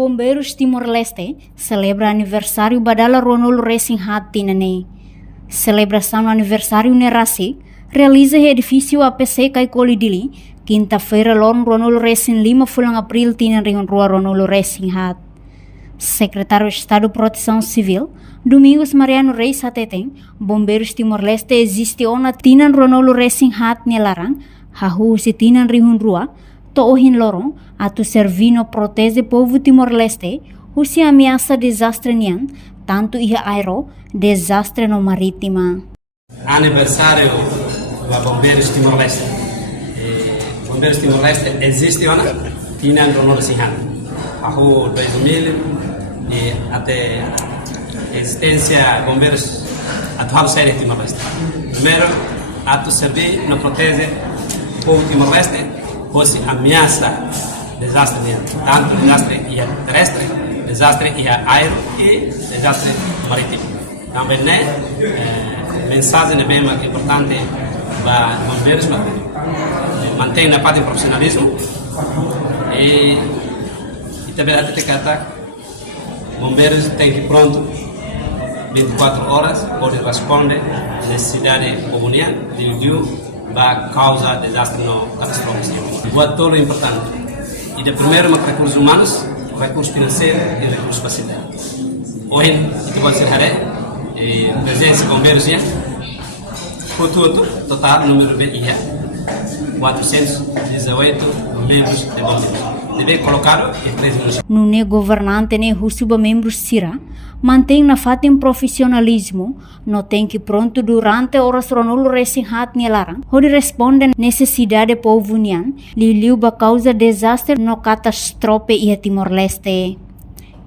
Bombeiros Timor-Leste celebra aniversário Badala Ronolo Racing Hat Tinane. Celebração no aniversário Nerasi realiza em edifício APC Kaikoli Dili, quinta-feira Lorn Ronolo Racing 5 April Tinane Rua Ronolo Racing Hat. Secretário de Estado de Proteção Civil, Domingos Mariano Reis Hateten, Bombeiros Timor-Leste existe ona Tinan Ronolo Racing Hat Nelarang, Hahu si Tinan Rua, Toohin Lorong, atu servino protege povo Timor-Leste, husi ameaça desastre nian, tanto ia aero, desastre no marítima. Aniversário da Bombeiros Timor-Leste. Bombeiros Timor-Leste existe ona Tinan Ronolo Racing Hat. Hahu 2000 e até existência bombeiros atual série Timor-Leste. Primeiro, atu servir no protege povo Timor-Leste, fosse ameaça desastre tanto desastre terrestre, desastre aéreo e desastre marítimo. Também mensagem bem importante para bombeiros manter na parte de profissionalismo e também até kata bombeiros têm que pronto 24 horas pode responder necessidade comunitária de para causa desastre no catástrofe. Buat todo importante. E de primeiro recursos humanos, recursos financeiros e recursos facilitados. Hoje itu pode ser presença bombeiros ya. Total número de 418 membros de bombeiros. Deve colocar em 3 minutos. No governante ne husuba membros sira mantém na fatem profissionalismo, no tem que pronto durante horas Ronolo Racing Hat Nelarang, onde responde necessidade povo nian, liu ba causa desastre no catástrofe e Timor-Leste.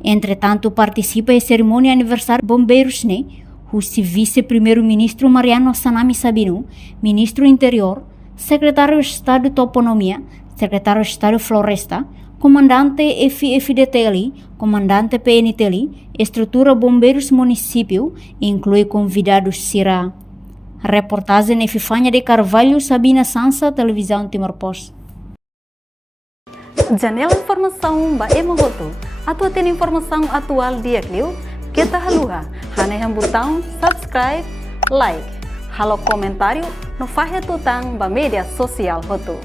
Entretanto, participa em cerimônia aniversário bombeiros ne, o vice-primeiro-ministro Mariano Sanami Sabino, ministro interior, secretário de Estado de Toponomia, secretário de Estado de Floresta, comandante FFDTLI, comandante PNTLI, estrutura bombeiros município, inclui convidados Sira. Reportagem Efifanha de Carvalho, Sabina Sansa, Televisão Timor-Post. Janela informação ba emogoto. Atua tem informação atual dia Clio, kita haluha, haneham botão subscribe, like, halo comentário, no fahe tutang ba media sosial hotu.